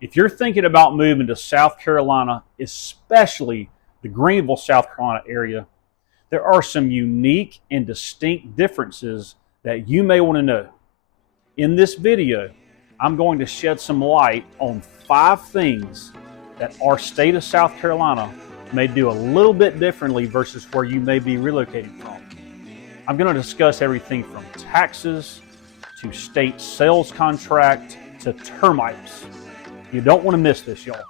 If you're thinking about moving to South Carolina, especially the Greenville, South Carolina area, there are some unique and distinct differences that you may want to know. In this video, I'm going to shed some light on 5 things that our state of South Carolina may do a little bit differently versus where you may be relocating from. I'm going to discuss everything from taxes to state sales contract to termites. You don't want to miss this, y'all.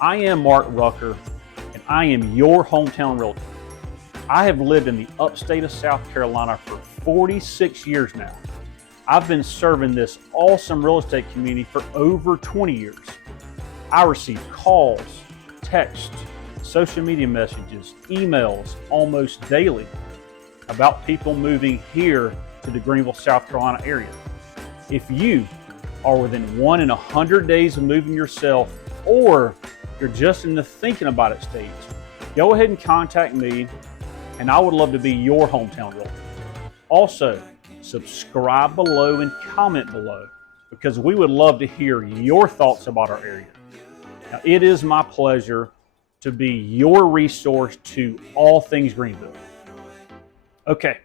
I am Mark Rucker, and I am your hometown realtor. I have lived in the upstate of South Carolina for 46 years now. I've been serving this awesome real estate community for over 20 years. I receive calls, texts, social media messages, emails almost daily about people moving here to the Greenville, South Carolina area. If you are within 1 in 100 days of moving yourself, or you're just in the thinking about it stage, go ahead and contact me, and I would love to be your hometown realtor. Also, subscribe below and comment below, because we would love to hear your thoughts about our area. Now, it is my pleasure to be your resource to all things Greenville. Okay,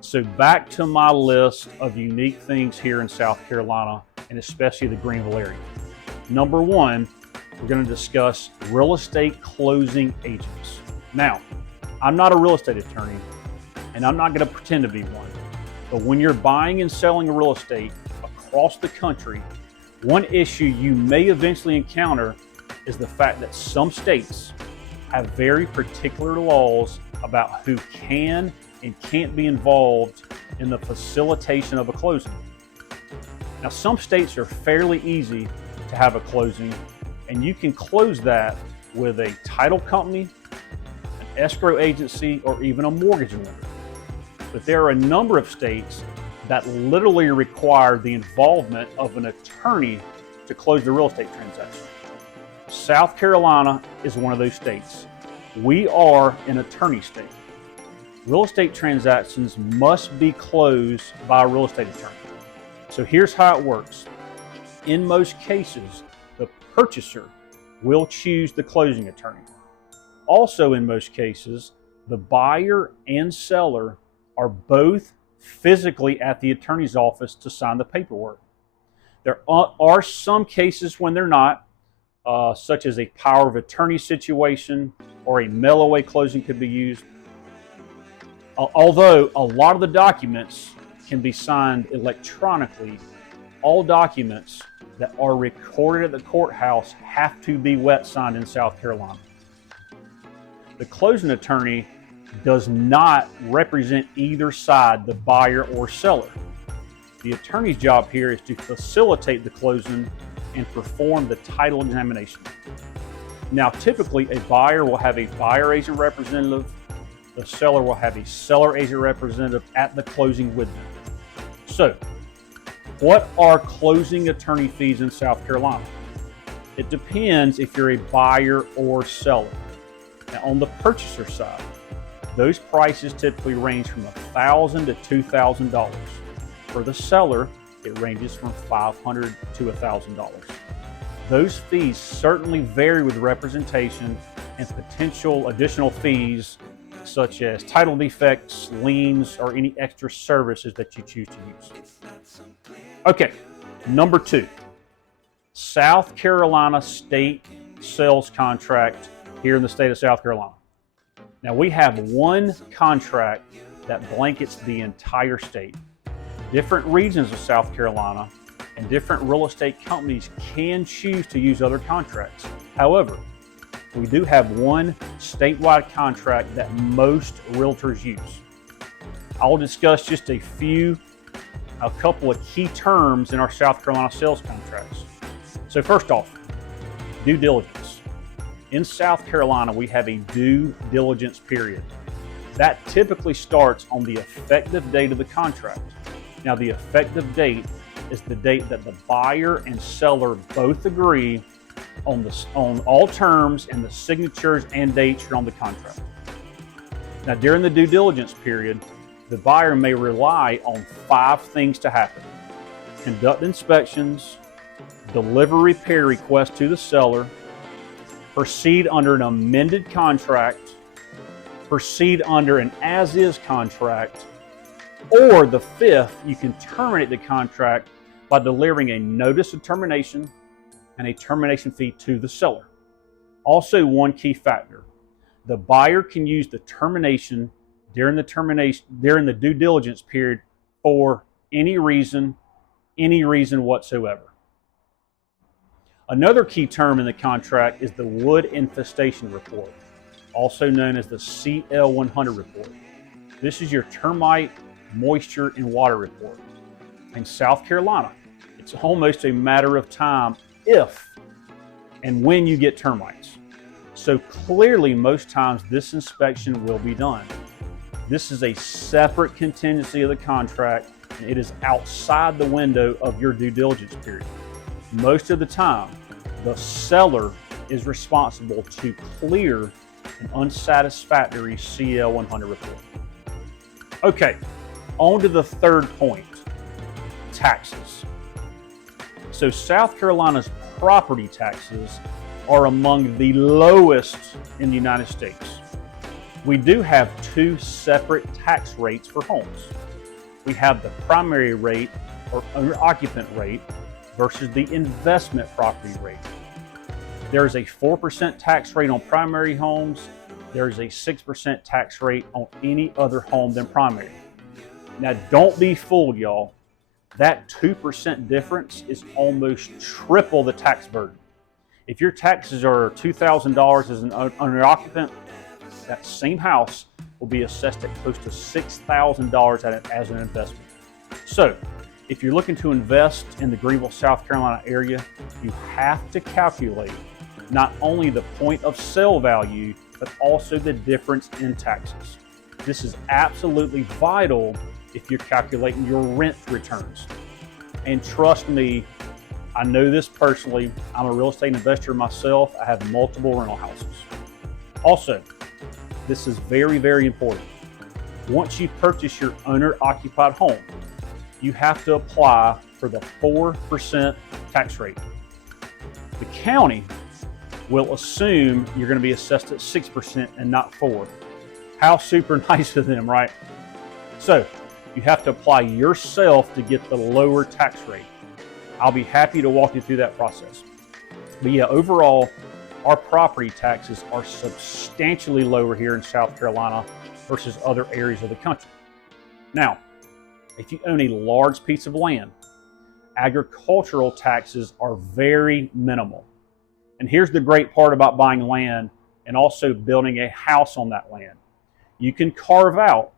so back to my list of unique things here in South Carolina, and especially the Greenville area. Number 1, we're going to discuss real estate closing agents. Now, I'm not a real estate attorney, and I'm not going to pretend to be one. But when you're buying and selling real estate across the country, one issue you may eventually encounter is the fact that some states have very particular laws about who can and can't be involved in the facilitation of a closing. Now, some states are fairly easy to have a closing, and you can close that with a title company, an escrow agency, or even a mortgage lender. But there are a number of states that literally require the involvement of an attorney to close the real estate transaction. South Carolina is one of those states. We are an attorney state. Real estate transactions must be closed by a real estate attorney. So here's how it works. In most cases, the purchaser will choose the closing attorney. Also, in most cases, the buyer and seller are both physically at the attorney's office to sign the paperwork. There are some cases when they're not, such as a power of attorney situation or a mail-away closing could be used. Although a lot of the documents can be signed electronically, all documents that are recorded at the courthouse have to be wet signed in South Carolina. The closing attorney does not represent either side, the buyer or seller. The attorney's job here is to facilitate the closing and perform the title examination. Now, typically a buyer will have a buyer agent representative, the seller will have a seller agent representative at the closing with them. So, what are closing attorney fees in South Carolina? It depends if you're a buyer or seller. Now, on the purchaser side, those prices typically range from $1,000 to $2,000. For the seller, it ranges from $500 to $1,000. Those fees certainly vary with representation and potential additional fees such as title defects, liens, or any extra services that you choose to use. Okay, number 2, South Carolina state sales contract here in the state of South Carolina. Now, we have one contract that blankets the entire state. Different regions of South Carolina and different real estate companies can choose to use other contracts. However, we do have one statewide contract that most realtors use. I'll discuss just a couple of key terms in our South Carolina sales contracts. So first off, due diligence. In South Carolina, we have a due diligence period. That typically starts on the effective date of the contract. Now, the effective date is the date that the buyer and seller both agree on all terms and the signatures and dates are on the contract. Now, during the due diligence period, the buyer may rely on 5 things to happen: conduct inspections, deliver repair requests to the seller, proceed under an amended contract, proceed under an as-is contract, or the 5th, you can terminate the contract by delivering a notice of termination and a termination fee to the seller. Also, one key factor: the buyer can use the termination during the due diligence period for any reason whatsoever. Another key term in the contract is the wood infestation report, also known as the CL100 report. This is your termite, moisture, and water report. In South Carolina, it's almost a matter of time if and when you get termites. So clearly, most times this inspection will be done. This is a separate contingency of the contract, and it is outside the window of your due diligence period. Most of the time, the seller is responsible to clear an unsatisfactory CL100 report. Okay, on to the third point: taxes. So South Carolina's property taxes are among the lowest in the United States. We do have 2 separate tax rates for homes. We have the primary rate or owner-occupant rate versus the investment property rate. There is a 4% tax rate on primary homes. There is a 6% tax rate on any other home than primary. Now, don't be fooled, y'all. That 2% difference is almost triple the tax burden. If your taxes are $2,000 as an owner-occupant, that same house will be assessed at close to $6,000 as an investment. So, if you're looking to invest in the Greenville, South Carolina area, you have to calculate not only the point of sale value, but also the difference in taxes. This is absolutely vital if you're calculating your rent returns. And trust me, I know this personally. I'm a real estate investor myself. I have multiple rental houses. Also, this is very, very important. Once you purchase your owner-occupied home, you have to apply for the 4% tax rate. The county will assume you're going to be assessed at 6% and not 4%. How super nice of them, right? So you have to apply yourself to get the lower tax rate. I'll be happy to walk you through that process. But yeah, overall, our property taxes are substantially lower here in South Carolina versus other areas of the country. Now, if you own a large piece of land, agricultural taxes are very minimal. And here's the great part about buying land and also building a house on that land. You can carve out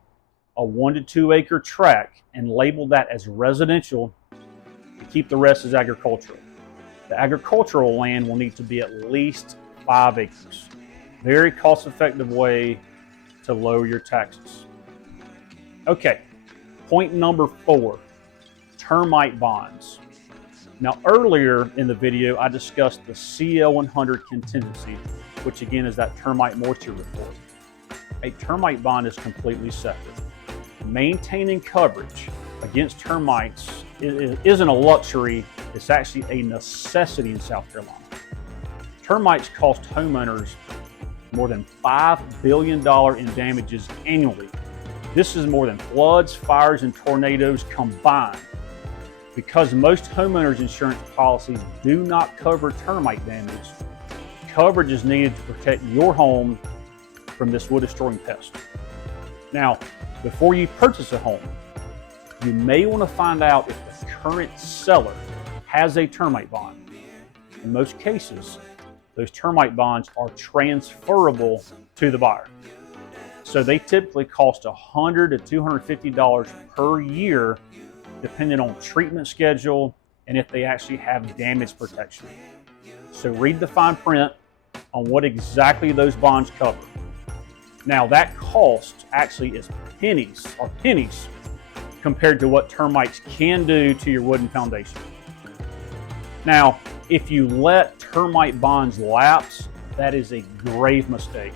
a 1 to 2 acre tract and label that as residential and keep the rest as agricultural. The agricultural land will need to be at least 5 acres. Very cost-effective way to lower your taxes. Okay, point number 4, termite bonds. Now, earlier in the video, I discussed the CL100 contingency, which again is that termite moisture report. A termite bond is completely separate. Maintaining coverage against termites isn't a luxury, it's actually a necessity in South Carolina. Termites cost homeowners more than $5 billion in damages annually. This is more than floods, fires, and tornadoes combined. Because most homeowners insurance policies do not cover termite damage, coverage is needed to protect your home from this wood-destroying pest. Now, before you purchase a home, you may want to find out if the current seller has a termite bond. In most cases, those termite bonds are transferable to the buyer. So they typically cost $100 to $250 per year, depending on treatment schedule and if they actually have damage protection. So read the fine print on what exactly those bonds cover. Now that cost actually is pennies compared to what termites can do to your wooden foundation. Now, If you let termite bonds lapse, that is a grave mistake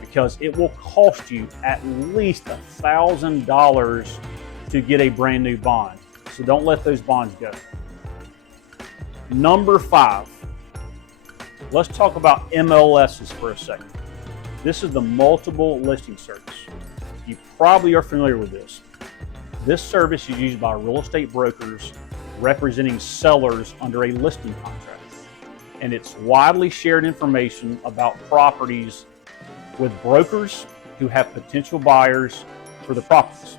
because it will cost you at least $1,000 to get a brand new bond. So don't let those bonds go. Number 5, let's talk about MLSs for a second. This is the multiple listing service. You probably are familiar with this. This service is used by real estate brokers representing sellers under a listing contract. And it's widely shared information about properties with brokers who have potential buyers for the properties.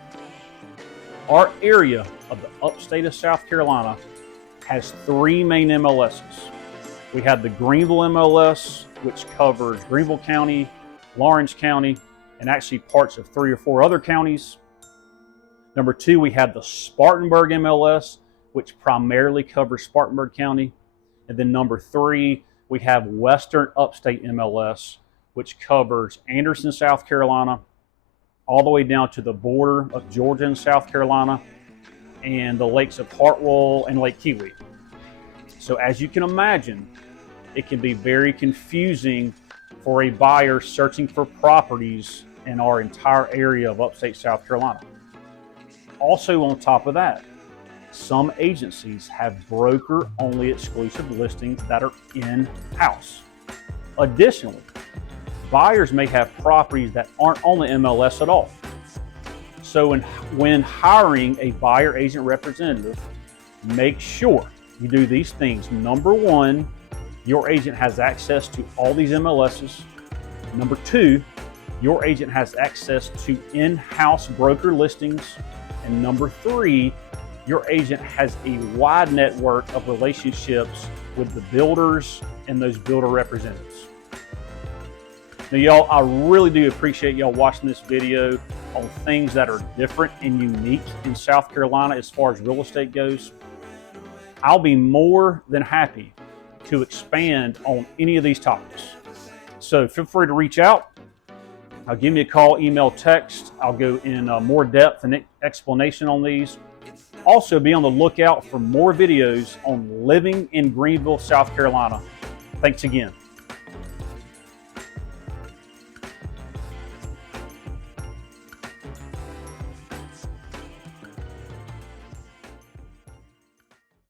Our area of the upstate of South Carolina has 3 main MLSs. We have the Greenville MLS, which covers Greenville County, Lawrence County, and actually parts of 3 or 4 other counties. Number 2, we have the Spartanburg MLS, which primarily covers Spartanburg County. And then number 3, we have Western Upstate MLS, which covers Anderson, South Carolina, all the way down to the border of Georgia and South Carolina, and the lakes of Hartwell and Lake Kiwi. So as you can imagine, it can be very confusing for a buyer searching for properties in our entire area of upstate South Carolina. Also on top of that, some agencies have broker-only exclusive listings that are in-house. Additionally, buyers may have properties that aren't on the MLS at all. So when hiring a buyer agent representative, make sure you do these things. Number 1, your agent has access to all these MLSs. Number 2, your agent has access to in-house broker listings. And number 3, your agent has a wide network of relationships with the builders and those builder representatives. Now, y'all, I really do appreciate y'all watching this video on things that are different and unique in South Carolina as far as real estate goes. I'll be more than happy to expand on any of these topics. So feel free to reach out. Give me a call, email, text. I'll go in more depth and explanation on these. Also, be on the lookout for more videos on living in Greenville, South Carolina. Thanks again.